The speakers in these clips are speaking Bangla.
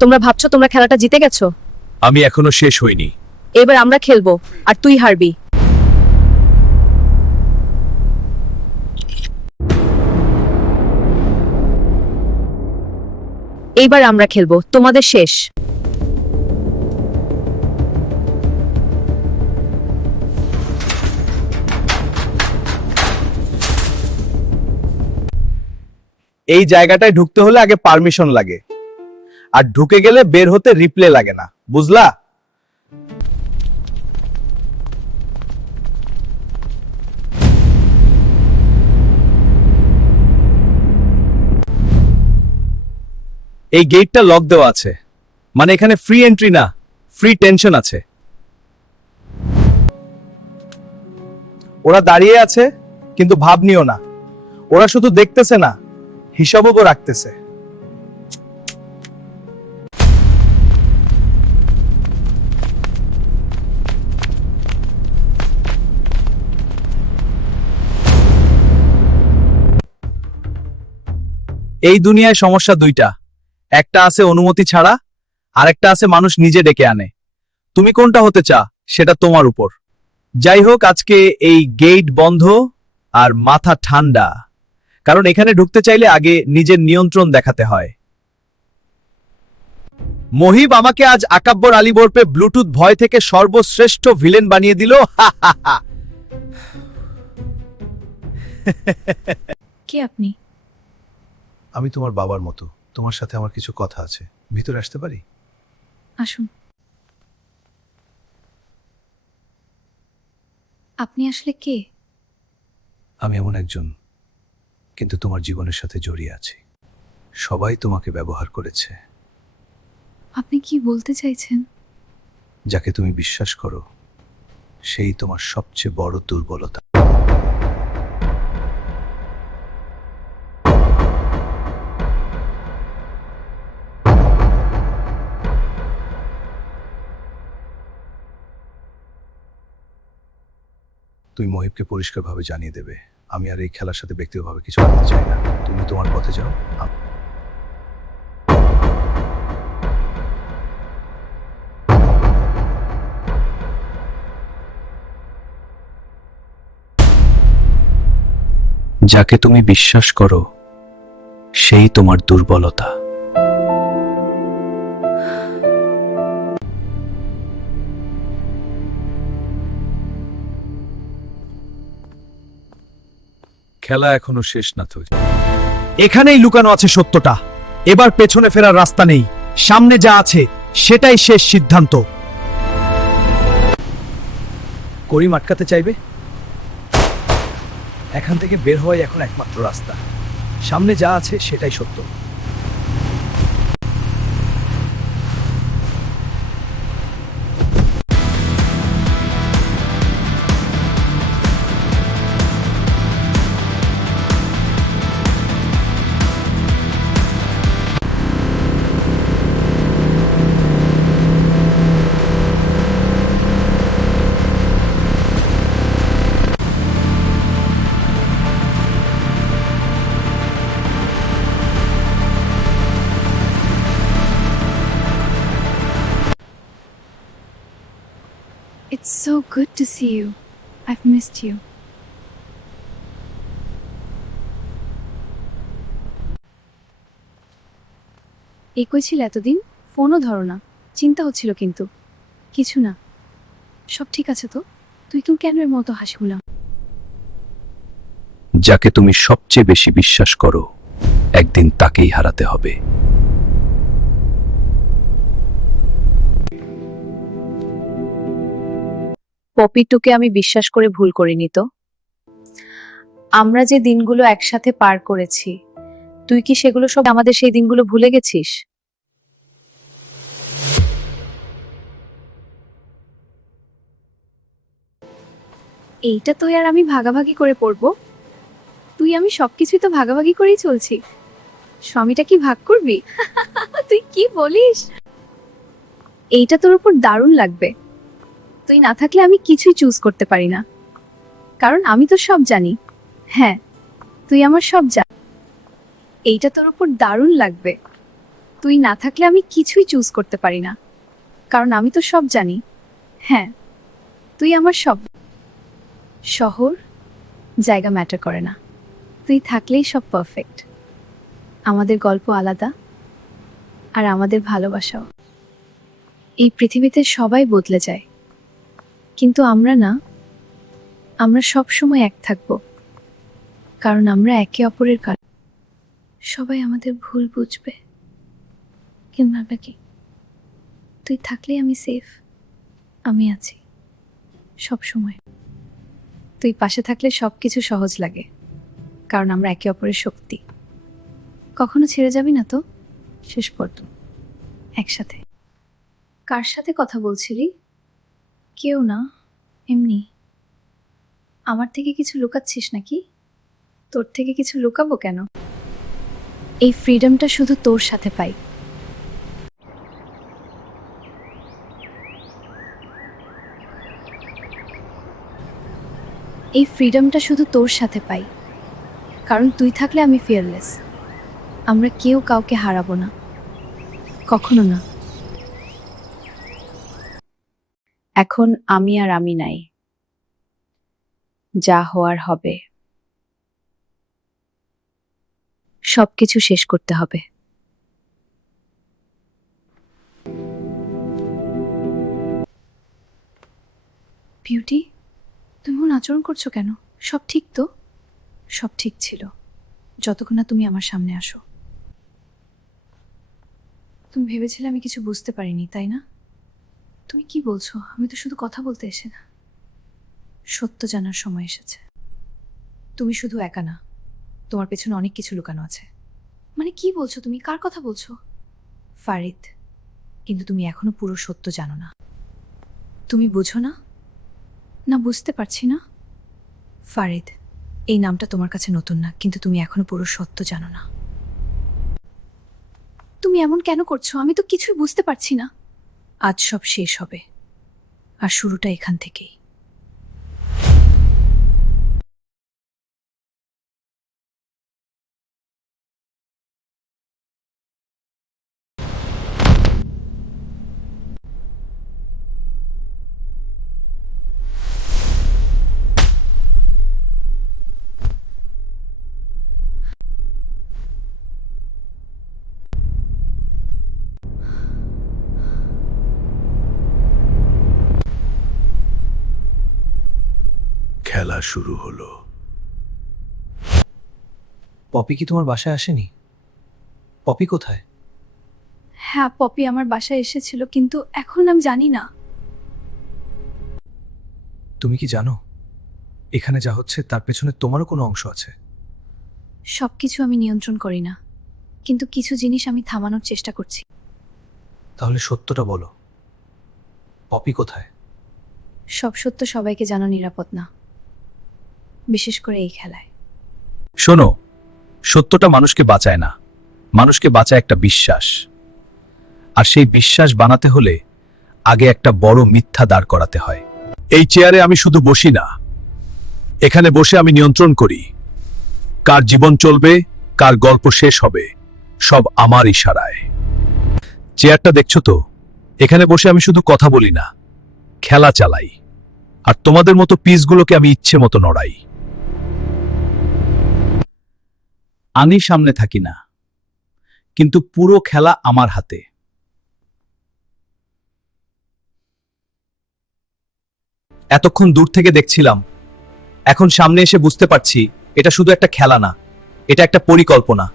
তোমরা ভাবছো তোমরা খেলাটা জিতে গেছো? আমি এখনো শেষ হইনি। এবার আমরা খেলবো আর তুই হারবি। এইবার আমরা খেলবো, তোমাদের শেষ। এই জায়গাটায় ঢুকতে হলে আগে পারমিশন লাগে, আর ঢুকে গেলে বের হতে রিপ্লে লাগে না, বুঝলা? এই গেটটা লক দেওয়া আছে, মানে এখানে ফ্রি এন্ট্রি না, ফ্রি টেনশন আছে। ওরা দাঁড়িয়ে আছে, কিন্তু ভাব নিও না, ওরা শুধু দেখতেছে না, হিসাবও রাখতেছে। এই দুনিয়ায় সমস্যা দুইটা, একটা আছে অনুমতি ছাড়া, আরেকটা আছে মানুষ নিজে ডেকে আনে। তুমি কোনটা হতে চা সেটা তোমার উপর। যাই হোক, আজকে এই গেট বন্ধ আর মাথা ঠান্ডা, কারণ এখানে ঢুকতে চাইলে আগে নিজের নিয়ন্ত্রণ দেখাতে হয়। মহিব আমাকে আজ আকাব্বর আলী বরপে ব্লুটুথ ভয় থেকে সর্বশ্রেষ্ঠ ভিলেন বানিয়ে দিল। কে আপনি? আমি তোমার বাবার মতো, তোমার সাথে আমার কিছু কথা আছে, ভিতরে আসতে পারি? আসুন। আপনি আসলে কে? আমি এমন একজন, কিন্তু তোমার জীবনের সাথে জড়িয়ে আছি। সবাই তোমাকে ব্যবহার করেছে। আপনি কি বলতে চাইছেন? যাকে তুমি বিশ্বাস করো, সেই তোমার সবচেয়ে বড় দুর্বলতা। তুমি মহিবকে পরিষ্কারভাবে জানিয়ে দেবে, আমি আর এই খেলার সাথে ব্যক্তিগতভাবে কিছু করতে চাই না। তুমি তোমার পথে যাও। যাকে তুমি বিশ্বাস করো, সেই তোমার দুর্বলতা। খেলা এখনো শেষ না তো। এখানেই লুকানো আছে সত্যটা। এবার পেছনে ফেরার রাস্তা নেই, সামনে যা আছে সেটাই শেষ সিদ্ধান্ত। করিম আটকাতে চাইবে? এখান থেকে বের হওয়াই এখন একমাত্র রাস্তা। সামনে যা আছে সেটাই সত্য। It's so good to see you. I've missed you. এই কই ছিল এতদিন? ফোনও ধরো না। চিন্তা হচ্ছিল কিন্তু। কিছু না, সব ঠিক আছে তো? তুই কেন এর মতো হাসি মুলা? যাকে তুমি সবচেয়ে বেশি বিশ্বাস করো, একদিন তাকেই হারাতে হবে। পপিটুকে আমি বিশ্বাস করে ভুল করিনি তো। আমরা যে দিনগুলো একসাথে পার করেছি, তুই কি সেগুলো সব আমাদের সেই দিনগুলো ভুলে গেছিস? এইটা তো আর আমি ভাগাভাগি করে পড়বো। তুই আমি সবকিছুই তো ভাগাভাগি করেই চলছি। স্বামীটা কি ভাগ করবি? তুই কি বলিস? এইটা তোর উপর দারুণ লাগবে। তুই না থাকলে আমি কিছুই চুজ করতে পারি না, কারণ আমি তো সব জানি। হ্যাঁ, তুই আমার সব জান। এইটা তোর উপর দারুণ লাগবে। তুই না থাকলে আমি কিছুই চুজ করতে পারি না, কারণ আমি তো সব জানি। হ্যাঁ, তুই আমার সব। শহর জায়গা ম্যাটার করে না, তুই থাকলেই সব পারফেক্ট। আমাদের গল্প আলাদা, আর আমাদের ভালোবাসাও। এই পৃথিবীতে সবাই বদলে যায়, কিন্তু আমরা না, আমরা সব সময় এক থাকব, কারণ আমরা একে অপরের কারণ। সবাই আমাদের ভুল বুঝবে, কিন্তু ভাবনা কি, তুই থাকলেই আমি সেফ। আমি আছি সব সময়। তুই পাশে থাকলে সব কিছু সহজ লাগে, কারণ আমরা একে অপরের শক্তি। কখনো ছেড়ে যাবি না তো, শেষ পর্যন্ত একসাথে। কার সাথে কথা বলছিলি? কেউ না, এমনি। আমার থেকে কিছু লুকাচ্ছিস নাকি? তোর থেকে কিছু লুকাবো কেন? এই ফ্রিডমটা শুধু তোর সাথে পাই। এই ফ্রিডমটা শুধু তোর সাথে পাই, কারণ তুই থাকলে আমি ফিয়ারলেস। আমরা কেউ কাউকে হারাবো না, কখনো না। এখন আমি আর আমি নাই, যা হওয়ার হবে। সবকিছু শেষ করতে হবে। বিউটি, তুমি এমন আচরণ করছো কেন? সব ঠিক তো? সব ঠিক ছিল যতক্ষণ না তুমি আমার সামনে আসো। তুমি ভেবেছিলে আমি কিছু বুঝতে পারিনি, তাই না? তুমি কি বলছো? আমি তো শুধু কথা বলতে এসে না, সত্য জানার সময় এসেছে। তুমি শুধু একা না, তোমার পেছনে অনেক কিছু লুকানো আছে। মানে কি বলছো তুমি? কার কথা বলছো? ফারিদ। কিন্তু তুমি এখনো পুরো সত্য জানো না। তুমি বুঝো না? না বুঝতে পারছি না। ফারিদ, এই নামটা তোমার কাছে নতুন না, কিন্তু তুমি এখনো পুরো সত্য জানো না। তুমি এমন কেন করছো? আমি তো কিছুই বুঝতে পারছি না। আজ সব শেষ হবে, আর শুরুটা এখান থেকেই। খেলা শুরু হলো। পপি কি তোমার বাসায় আসেনি? পপি কোথায়? হ্যাঁ, পপি আমার বাসায় এসেছিল, কিন্তু এখন আমি জানি না। তুমি কি জানো এখানে যা হচ্ছে তার পেছনে তোমারও কোনো অংশ আছে? সবকিছু আমি নিয়ন্ত্রণ করি না, কিন্তু কিছু জিনিস আমি থামানোর চেষ্টা করছি। তাহলে সত্যটা বলো, পপি কোথায়? সব সত্য সবাইকে জানা নিরাপদ না, বিশেষ করে এই খেলায়। শোনো, সত্যটা মানুষকে বাঁচায় না, মানুষকে বাঁচায় একটা বিশ্বাস। আর সেই বিশ্বাস বানাতে হলে আগে একটা বড় মিথ্যা দাঁড় করাতে হয়। এই চেয়ারে আমি শুধু বসি না, এখানে বসে আমি নিয়ন্ত্রণ করি। কার জীবন চলবে, কার গল্প শেষ হবে, সব আমার ইশারায়। চেয়ারটা দেখছো তো? এখানে বসে আমি শুধু কথা বলি না, খেলা চালাই। আর তোমাদের মতো পিসগুলোকে আমি ইচ্ছে মতো নড়াই। আমি সামনে থাকি না, কিন্তু পুরো খেলা আমার হাতে। এতক্ষণ দূর থেকে দেখছিলাম, এখন সামনে এসে বুঝতে পারছি এটা শুধু একটা খেলা না, এটা একটা পরিকল্পনা।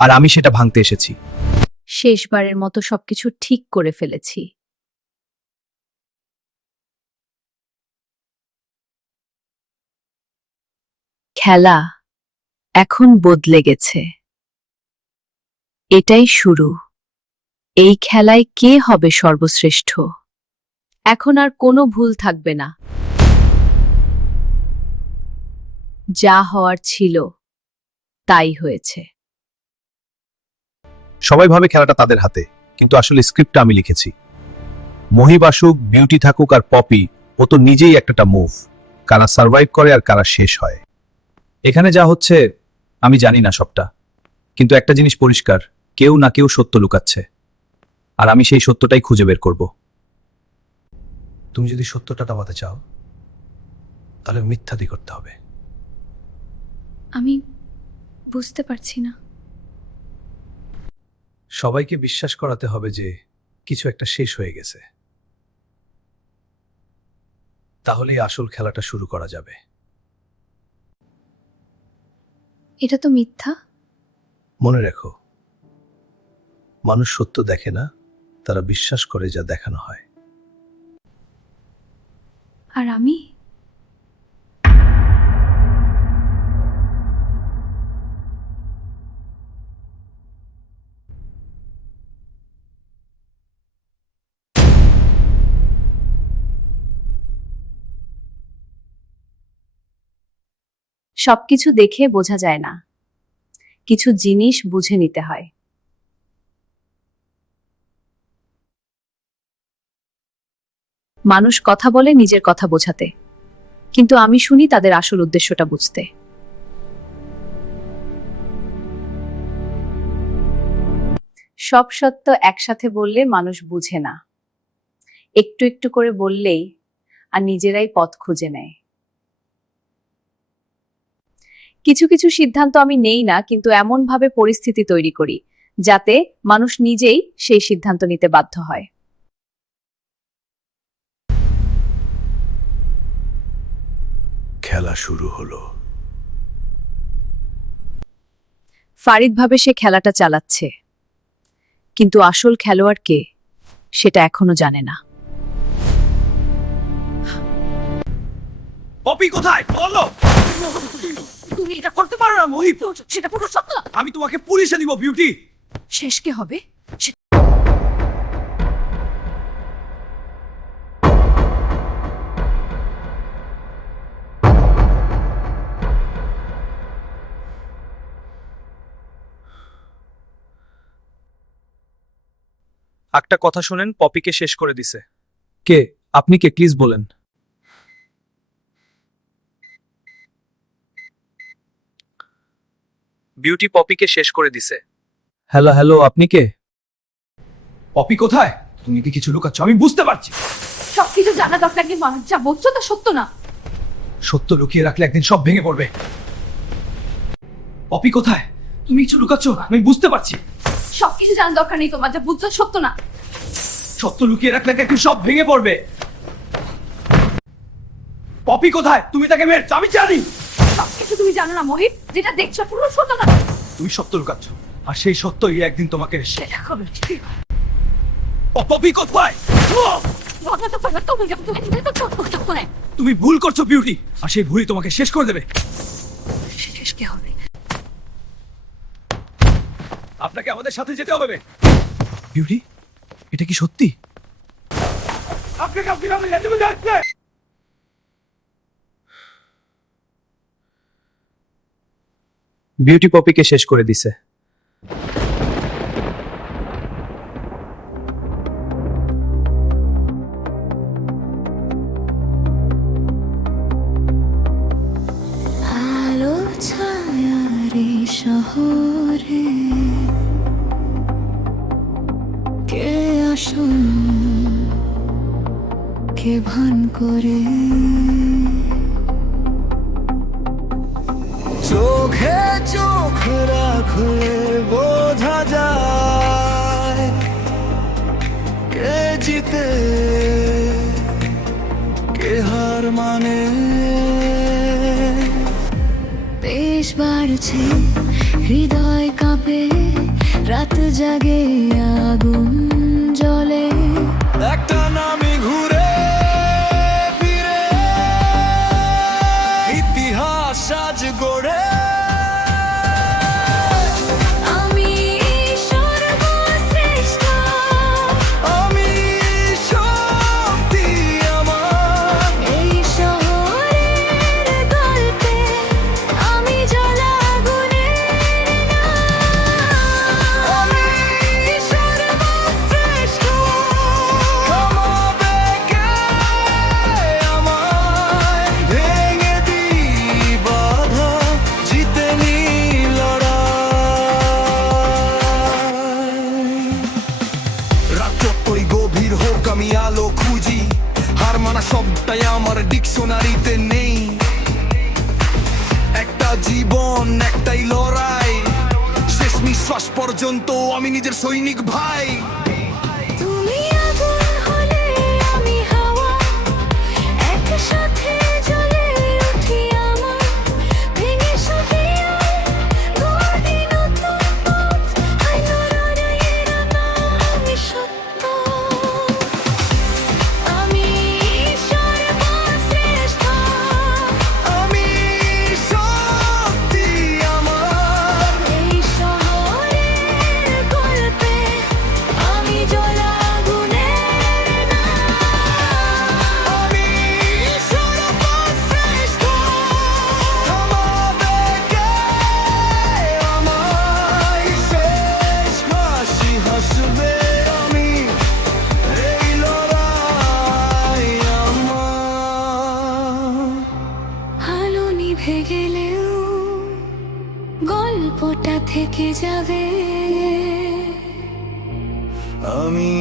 আর আমি সেটা ভাঙতে এসেছি। শেষবারের মতো সবকিছু ঠিক করে ফেলেছি। খেলা এখন বদলে গেছে। এটাই শুরু। এই খেলায় কে হবে সর্বশ্রেষ্ঠ? এখন আর কোনো ভুল থাকবে না। যা হওয়ার ছিল তাই হয়েছে। সবাই ভাবে খেলাটা তাদের হাতে, কিন্তু আসলে স্ক্রিপ্টটা আমি লিখেছি। মহিব আসুক, বিউটি থাকুক আর পপি, ও তো নিজেই একটা মুভ। কারা সার্ভাইভ করে আর কারা শেষ হয়। এখানে যা হচ্ছে আমি জানি না সবটা, কিন্তু একটা জিনিস পরিষ্কার, কেউ না কেউ সত্য লুকাচ্ছে, আর আমি সেই সত্যটাই খুঁজে বের করব। তুমি যদি সত্যটা নামাতে চাও তাহলে মিথ্যাদি করতে হবে। আমি বুঝতে পারছি না। সবাইকে বিশ্বাস করাতে হবে যে কিছু একটা শেষ হয়ে গেছে, তাহলেই আসল খেলাটা শুরু করা যাবে। এটা তো মিথ্যা। মনে রেখো, মানুষ সত্য দেখে না, তারা বিশ্বাস করে যা দেখানো হয়। আর আমি সবকিছু দেখে বোঝা যায় না, কিছু জিনিস বুঝে নিতে হয়। মানুষ কথা বলে নিজের কথা বোঝাতে, কিন্তু আমি শুনি তাদের আসল উদ্দেশ্যটা বুঝতে। সব সত্য একসাথে বললে মানুষ বুঝে না, একটু একটু করে বললেই আর নিজেরাই পথ খুঁজে নেয়। কিছু কিছু সিদ্ধান্ত আমি নেই না, কিন্তু এমন ভাবে পরিস্থিতি তৈরি করি যাতে মানুষ নিজেই সেই সিদ্ধান্ত নিতে বাধ্য হয়। খেলা শুরু হলো। ফারিদ ভাবে সে খেলাটা চালাচ্ছে, কিন্তু আসল খেলোয়াড় কে সেটা এখনো জানে না। পপি কোথায় বলো? তুমি এটা করতে পারো না মহিত, সেটা পুরো সত্য। আমি তোমাকে পুলিশে দিব বিউটি। শেষ কে হবে? একটা কথা শুনেন, পপিকে শেষ করে দিছে। কে আপনি? কে প্লিজ বলেন। বিউটি পপিকে শেষ করে দিছে। হ্যালো হ্যালো, আপনি কে? পপি কোথায়? তুমি কি কিছু লুকাচ্ছ? আমি বুঝতে পারছি। সবকিছু জানা দরকার, কিন্তু মানুষ যা বলছো তা সত্য না। সত্য লুকিয়ে রাখলে একদিন সব ভেঙে পড়বে। পপি কোথায়? তুমি কিছু লুকাচ্ছ, আমি বুঝতে পারছি। সবকিছু জানা দরকার নেই তোমার, যা বুঝছো সত্য না। সত্য লুকিয়ে রাখলে একদিন সব ভেঙে পড়বে। পপি কোথায়? তুমি তাকে মেরেছ, আমি জানি। সবকিছু তুমি জানো না মোহিত, যেটা দেখছো পুরো সত্য না। তুমি সত্য লুকাচ্ছ, আর সেই সত্যই একদিন তোমাকে সেটা হবে। পপি কোথায়? তুমি তুমি ভুল করছো বিউটি, আর সেই ভুলই তোমাকে শেষ করে দেবে। শেষ কে হবে? আপনাকে আমাদের সাথে যেতে হবে। বিউটি, এটা কি সত্যি? আপনাকে কিভাবে যেতে যাচ্ছে? বিউটি পপিকে শেষ করে দিছে। আলো ছায়ারে শহরে কে আসুন, কে ভান করে চোখে চোখ রাখলে বোঝা যায় কে জিতে কে হার মানে। বেশ বাড়ছে হৃদয় কাঁপে, রাত জাগে আগুন জ্বলে, একটা নামই ঘুরে ফিরে ইতিহাস সাজ গড়ে। আমি সর্বশ্রেষ্ঠ, আমি শক্তি আমার এই শহরের গল্পে, আমি জ্বলা আগুনের আমি সর্বশ্রেষ্ঠ, থামাবে কে পর্যন্ত আমি নিজের সৈনিক ভাই। তুমি আগুন হলে আমি হাওয়া, একসাথে জ্বলে উঠি আমার, ভেঙে শুকিয়ে গড়ি নতুন পথ, হাই লড়াইয়ের নামে সত্য। আমি সর্বশ্রেষ্ঠ, আমি শক্তি আমার, এই শহরের গল্পে আমি জ্বলা আগুনের নাম। আমি সর্বশ্রেষ্ঠ, থামাবে কে আমায়? শেষ হাসি হাসবে আমি, এই লড়াই আমার। আলো নিভে গেলেও গল্পটা থেকে যাবে। আমি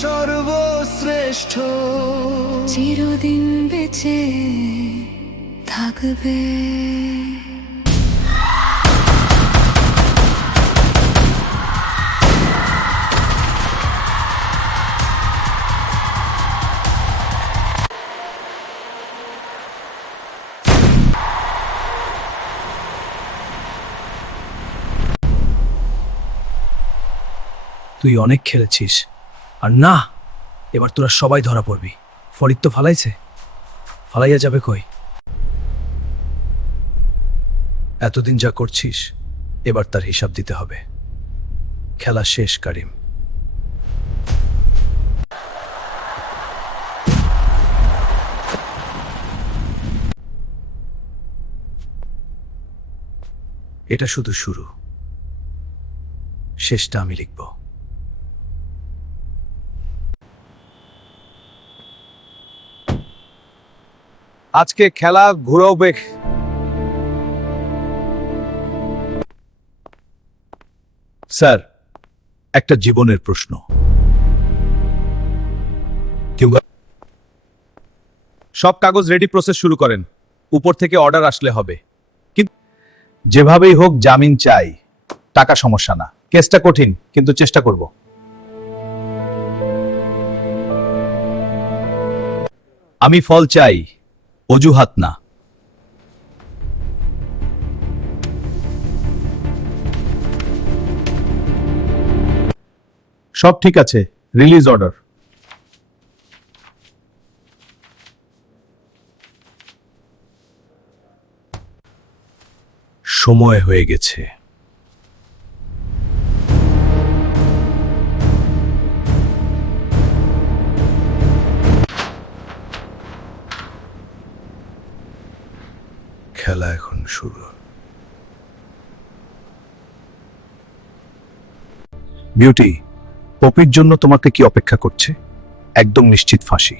সর্বশ্রেষ্ঠ, চিরদিন বেঁচে থাকবে। তুই অনেক খেলেছিস, আর না, এবার তোরা সবাই ধরা পড়বি। ফরিদ তো ফালাইছে, ফালাইয়া যাবে কই? এতদিন যা করছিস, এবার তার হিসাব দিতে হবে। খেলা শেষ কারিম। এটা শুধু শুরু, শেষটা আমি লিখব। আজকে খেলা ঘুরাবে। স্যার, একটা জীবনের প্রশ্ন। সব কাগজ রেডি, প্রসেস শুরু করেন। উপর থেকে অর্ডার আসলে হবে। যেভাবেই হোক জামিন চাই। টাকা সমস্যা না, কেসটা কঠিন, কিন্তু চেষ্টা করব। আমি ফল চাই, অজুহাত না। সব ঠিক আছে, রিলিজ অর্ডার। সময় হয়ে গেছে। খেলা এখন শুরু। বিউটি, পপির জন্য তোমাকে কি অপেক্ষা করছে? একদম নিশ্চিত ফাঁসি।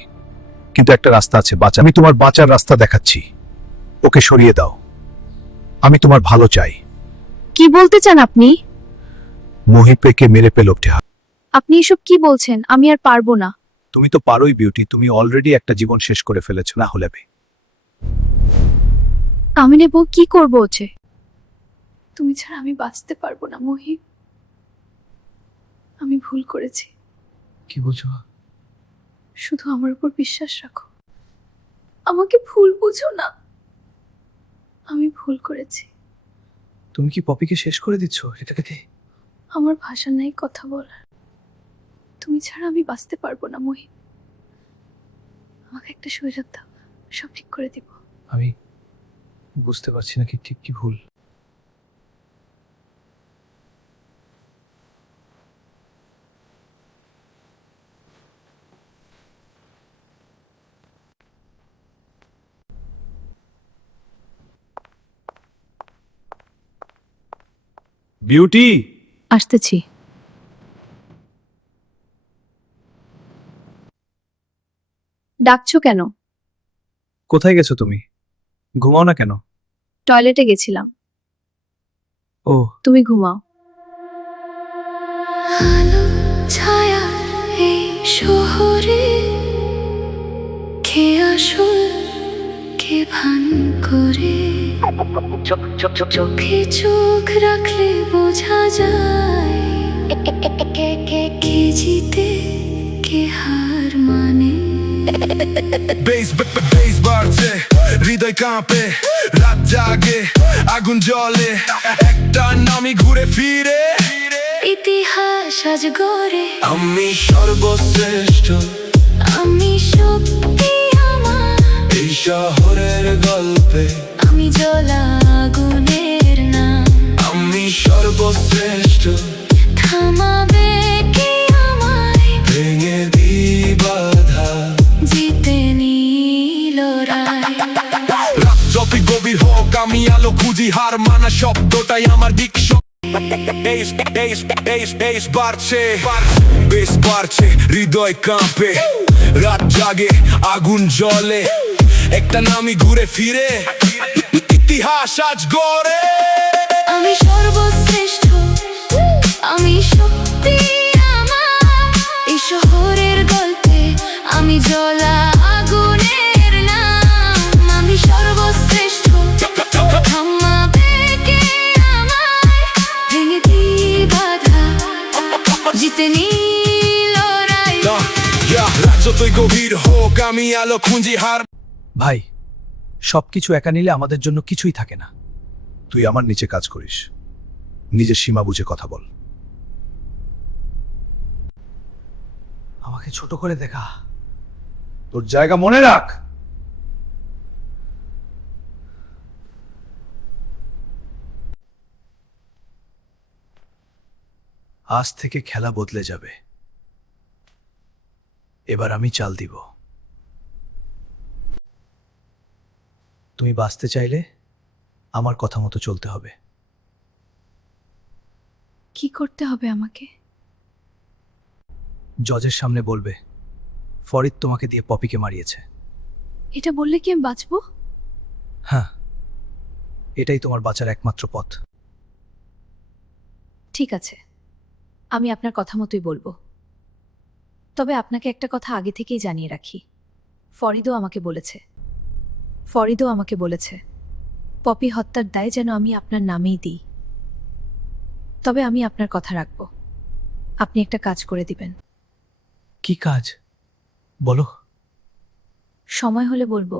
কিন্তু একটা রাস্তা আছে, বাঁচা। আমি তোমার বাঁচার রাস্তা দেখাচ্ছি। ওকে সরিয়ে দাও। আমি তোমার ভালো চাই। কি বলতে চান আপনি? মহিপেকে মেরে পেলোকটে। আপনি এসব কি বলছেন? আমি আর পারবো না। তুমি তো পারোই বিউটি, তুমি অলরেডি একটা জীবন শেষ করে ফেলেছো। না হলে আমি নেব, কি করবো ওছে? তুমি ছাড়া আমি বাঁচতে পারবো না মহি। আমি ভুল করেছি। কি বলছো? শুধু আমার উপর বিশ্বাস রাখো। আমাকে ভুল বুঝো না। আমি ভুল করেছি। তুমি কি পপিকে শেষ করে দিচ্ছ? এটাকে আমার ভাষা নাই কথা বলার। তুমি ছাড়া আমি বাঁচতে পারবো না মহি। আমাকে একটা সুযোগ দাও, সব ঠিক করে দিব। আমি বুঝতে পারছি না কি ঠিক কি ভুল। বিউটি, আসতেছি। ডাকছো কেন? কোথায় গেছো তুমি? ঘুমাও না কেন? টয়লেটে গেছিলাম। ও, তুমি ঘুমাও। আলো ছায়া এই শহরে, কে আসল কে ভান করে। চোখে চোখ রাখলে বোঝা যায় কে জিতে কে হার মানে বেস বাড়ছে হৃদয় কাঁপে রাত জাগে আগুন জ্বলে একটা নামই ঘুরে ফিরে ইতিহাস আজ গড়ে আমি সর্বশ্রেষ্ঠ আমি শক্তি আমার এই শহরের গল্পে আমি জ্বলা আগুনের নাম আমি সর্বশ্রেষ্ঠ থামাবে কি আমায় ভেঙে দি বাধা জিতে নিল রায় রাত যতই গভীর হোক আমি আলো খুঁজি হার মানা শব্দটাই আমার দিক বেশ বাড়ছে বেশ বাড়ছে হৃদয় কাঁপে রাত জাগে আগুন জ্বলে একটা নামই ঘুরে ফিরে ইতিহাস আজ গড়ে আমি সর্বশ্রেষ্ঠ আমি শক্তি আমার এই শহরের গল্পে আমি জ্বলা আগুনের নাম আমি সর্বশ্রেষ্ঠ থামাবে কে আমায় ভেঙে দি বাধা জিতে নিল রায় রাত যতই গভীর হোক আমি আলো খুঁজি হার ভাই সবকিছু একা নিলে আমাদের জন্য কিছুই থাকে না। তুই আমার নিচে কাজ করিস, নিজের সীমা বুঝে কথা বল। আমাকে ছোট করে দেখা। তোর জায়গা মনে রাখ। আজ থেকে খেলা বদলে যাবে। এবার আমি চাল দিব। তুমি বাঁচতে চাইলে আমার কথা মতো চলতে হবে। কি করতে হবে আমাকে? জজের সামনে বলবে ফরিদ তোমাকে দিয়ে পপিকে মারিয়েছে। এটা বললে কি আমি বাঁচবো? হ্যাঁ, এটাই তোমার বাঁচার একমাত্র পথ। ঠিক আছে, আমি আপনার কথা মতোই বলবো। তবে আপনাকে একটা কথা আগে থেকেই জানিয়ে রাখি, ফরিদও আমাকে বলেছে পপি হত্যার দায় যেন আমি আপনার নামেই দিই। তবে আমি আপনার কথা রাখব, আপনি একটা কাজ করে দিবেন। কি কাজ বলো? সময় হলে বলবো।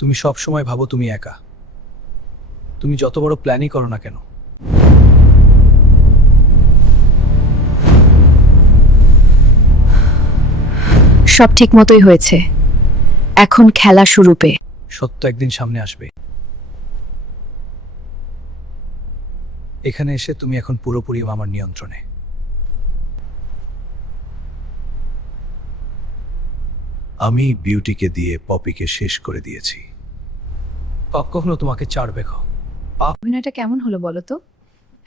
তুমি সব সময় ভাবো তুমি একা। তুমি যত বড় প্ল্যানই করো না কেন, সব ঠিক মতোই হয়েছে। এখন খেলা শুরুতে। সত্য একদিন সামনে আসবে। এখানে এসে তুমি এখন পুরোপুরি আমার নিয়ন্ত্রণে। আমি বিউটিকে দিয়ে পপিকে শেষ করে দিয়েছি। কখনো তোমাকে ছাড়বে গো। অভিনয়টা কেমন হলো বলো তো?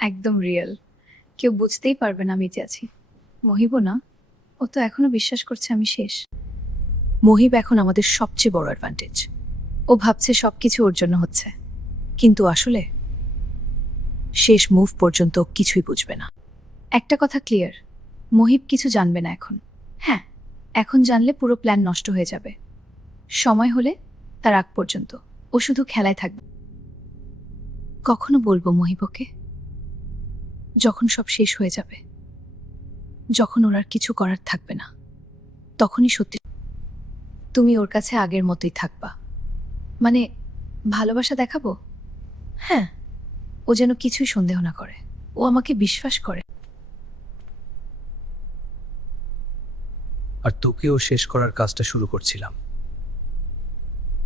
একদম রিয়েল। কেউ বুঝতেই পারবে না আমি যে আছি। মহিবও না, ও তো এখনো বিশ্বাস করছে আমি শেষ। মহিব এখন আমাদের সবচেয়ে বড় অ্যাডভান্টেজ। ও ভাবছে সবকিছু ওর জন্য হচ্ছে। কিন্তু আসলে শেষ মুভ পর্যন্ত কিছুই বুঝবে না। একটা কথা ক্লিয়ার, মহিব কিছু জানবে না এখন। হ্যাঁ, এখন জানলে পুরো প্ল্যান নষ্ট হয়ে যাবে। সময় হলে তার আগ পর্যন্ত ও শুধু খেলায় থাকবে। কখনো বলবো মহিবকে? যখন সব শেষ হয়ে যাবে, যখন ওর আর কিছু করার থাকবে না, তখনই সত্যি তুমি ওর কাছে আগের মতোই থাকবা। মানে ভালোবাসা দেখাবো। হ্যাঁ, ও যেন কিছুই সন্দেহ না করে, ও আমাকে বিশ্বাস করে। আর তোকেও শেষ করার কাজটা শুরু করছিলাম।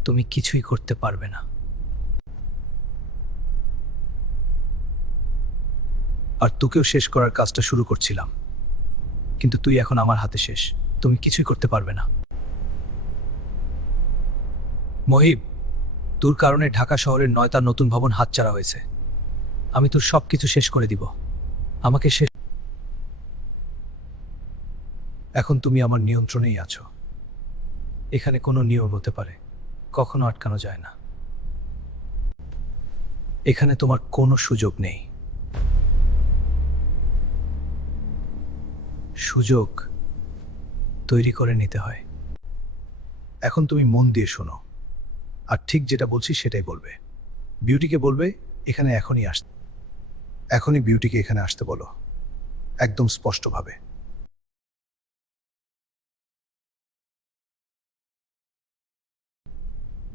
তুমি কিছুই করতে পারবে না। আর তোকেও শেষ করার কাজটা শুরু করছিলাম, কিন্তু তুই এখন আমার হাতে শেষ। তুমি কিছুই করতে পারবে না। মহিব, তোর কারণে ঢাকা শহরের 9টা নতুন ভবন হাতছাড়া হয়েছে। আমি তোর সবকিছু শেষ করে দিব। আমাকে শেষ। এখন তুমি আমার নিয়ন্ত্রণেই আছো। এখানে কোনো নিয়ম হতে পারে, কখনো আটকানো যায় না। এখানে তোমার কোনো সুযোগ নেই। সুযোগ তৈরি করে নিতে হয়। এখন তুমি মন দিয়ে শোনো, আর ঠিক যেটা বলছি সেটাই বলবে। বিউটিকে বলবে এখানে এখনই আসতে। এখনই বিউটিকে এখানে আসতে বলো, একদম স্পষ্টভাবে।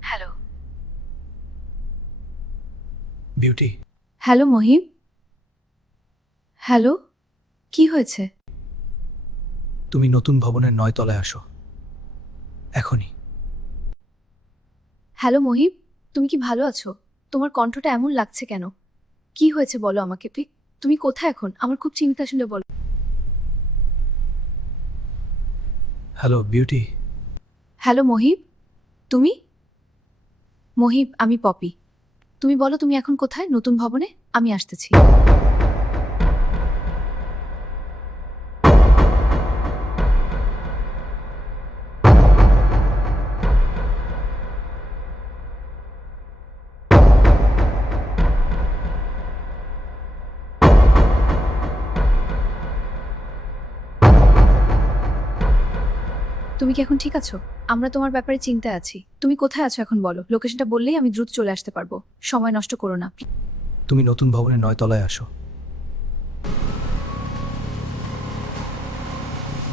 Hello. Beauty, hello Mohib. Hello, কি হয়েছে? তুমি নতুন ভবনের 9 তলায় আসো এখনই। হ্যালো মহিব, তুমি কি ভালো আছো? তোমার কণ্ঠটা এমন লাগছে কেন? কি হয়েছে বলো আমাকে প্লিজ। তুমি কোথায় এখন? আমার খুব চিন্তা শুনে বলো। Hello beauty. হ্যালো মহিব, তুমি? মহিব, আমি পপি। তুমি বলো তুমি এখন কোথায়? নতুন ভবনে? আমি আসতেছি। তুমি কি এখন ঠিক আছো? আমরা তোমার ব্যাপারে চিন্তায় আছি। তুমি কোথায় আছো এখন বলো। লোকেশনটা বললেই আমি দ্রুত চলে আসতে পারবো। সময় নষ্ট করো না। তুমি নতুন ভবনের 9 তলায় আসো।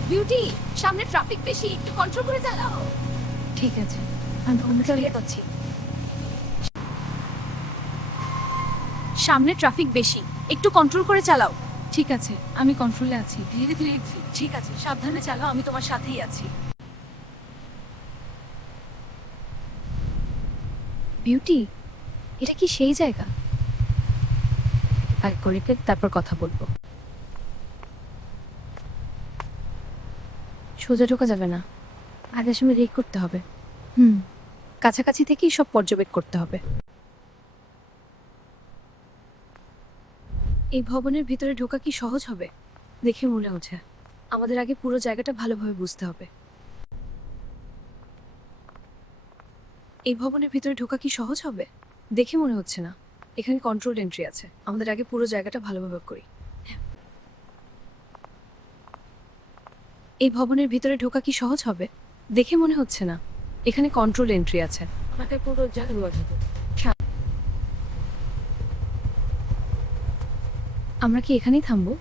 বিউটি, সামনে ট্রাফিক বেশি, একটু কন্ট্রোল করে চালাও। ঠিক আছে, আমি চালিয়ে যাচ্ছি। সামনে ট্রাফিক বেশি, একটু কন্ট্রোল করে চালাও। ঠিক আছে, আমি কন্ট্রোলে আছি। ধীরে ধীরে। ঠিক আছে, সাবধানে চালাও, আমি তোমার সাথেই আছি। বিউটি, এটা কি সেই জায়গা? আগে করে তারপর কথা বলবো। সোজা ঢোকা যাবে না, আগে সময় রেক করতে হবে। কাছাকাছি থেকেই সব পর্যবেক্ষণ করতে হবে। এই ভবনের ভিতরে ঢোকা কি সহজ হবে? দেখে মনে হচ্ছে আমাদের আগে পুরো জায়গাটা ভালোভাবে বুঝতে হবে। এই ভবনের ভিতরে ঢোকা কি সহজ হবে? দেখে মনে হচ্ছে না। এখানে কন্ট্রোল এন্ট্রি আছে। আমাদের আগে পুরো জায়গাটা ভালোভাবে করি। এই ভবনের ভিতরে ঢোকা কি সহজ হবে? দেখে মনে হচ্ছে না। এখানে কন্ট্রোল এন্ট্রি আছে। আমাকে পুরো জায়গা আমরা কি এখানেই থামবো?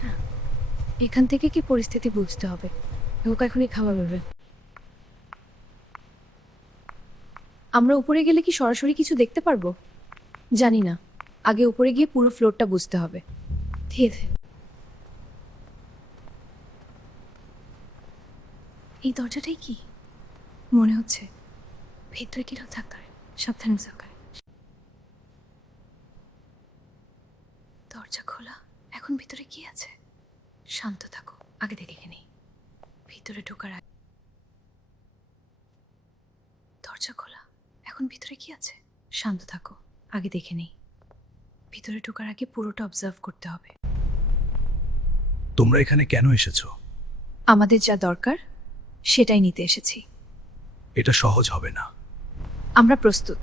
হ্যাঁ, এখান থেকে কি পরিস্থিতি বুঝতে হবে। ঢোকা এখনই খাবার পাবে। আমরা উপরে গেলে কি সরাসরি কিছু দেখতে পারবো? জানি না, আগে উপরে গিয়ে পুরো ফ্লোরটা বুঝতে হবে। ধীরে ধীরে। এই দরজাটাই কি মনে হচ্ছে ভেতরে কি লোক থাকতে পারে, সাবধানে থাকায়। দরজা খোলা, এখন ভিতরে কি আছে? শান্ত থাকো, আগে দেখে নেই। ভিতরে ঢোকার আগে দরজা খোলা, এখন ভিতরে কি আছে? শান্ত থাকো, আগে দেখে নেই। ভিতরে ঢোকার আগে পুরোটা অবজার্ভ করতে হবে। তোমরা এখানে কেন এসেছো? আমাদের যা দরকার সেটাই নিতে এসেছি। এটা সহজ হবে না। আমরা প্রস্তুত।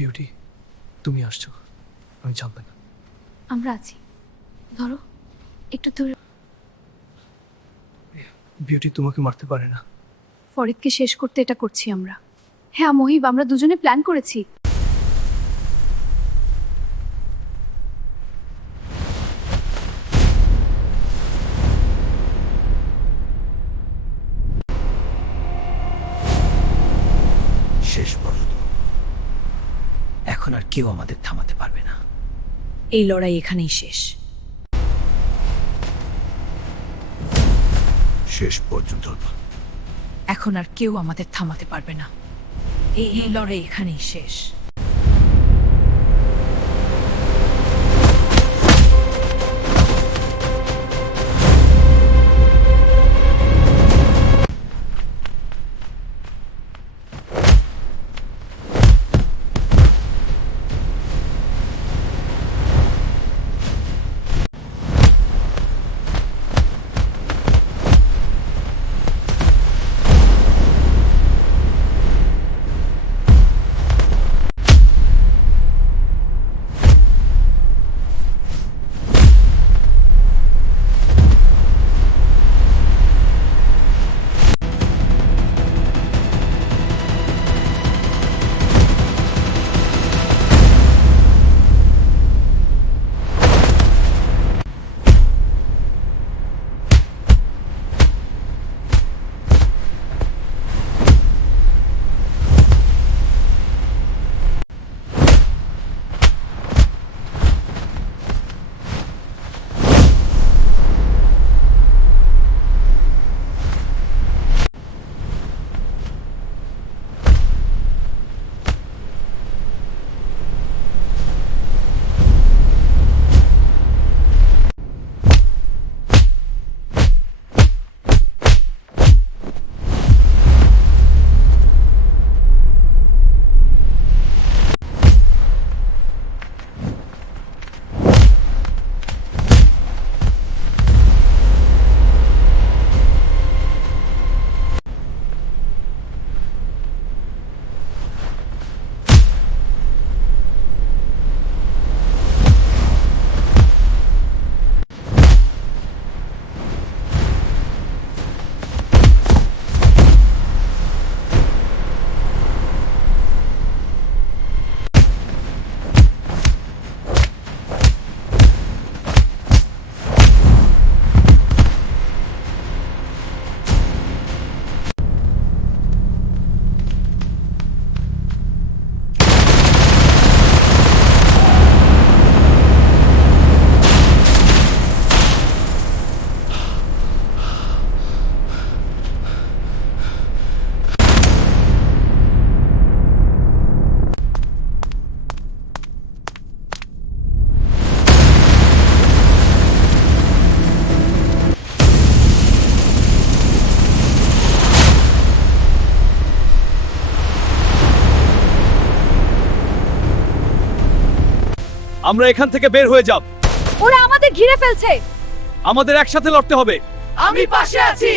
বিউটি, তুমি আসছো, আমি জানতাম না। আমরা আছি, ধরো একটু দূরে। বিউটি তোমাকে মারতে পারে না। ফরিদকে শেষ করতে এটা করছি আমরা। হ্যাঁ মহিব, আমরা দুজনে প্ল্যান করেছি। শেষ পর্যন্ত এখন আর কেউ আমাদের থামাতে পারবে না। এই লড়াই এখানেই শেষ। শেষ পর্যন্ত এখন আর কেউ আমাদের থামাতে পারবে না। এই লড়াই এখানেই শেষ। আমরা এখান থেকে বের হয়ে যাব। ওরা আমাদের ঘিরে ফেলছে। আমাদের একসাথে লড়তে হবে। আমি পাশে আছি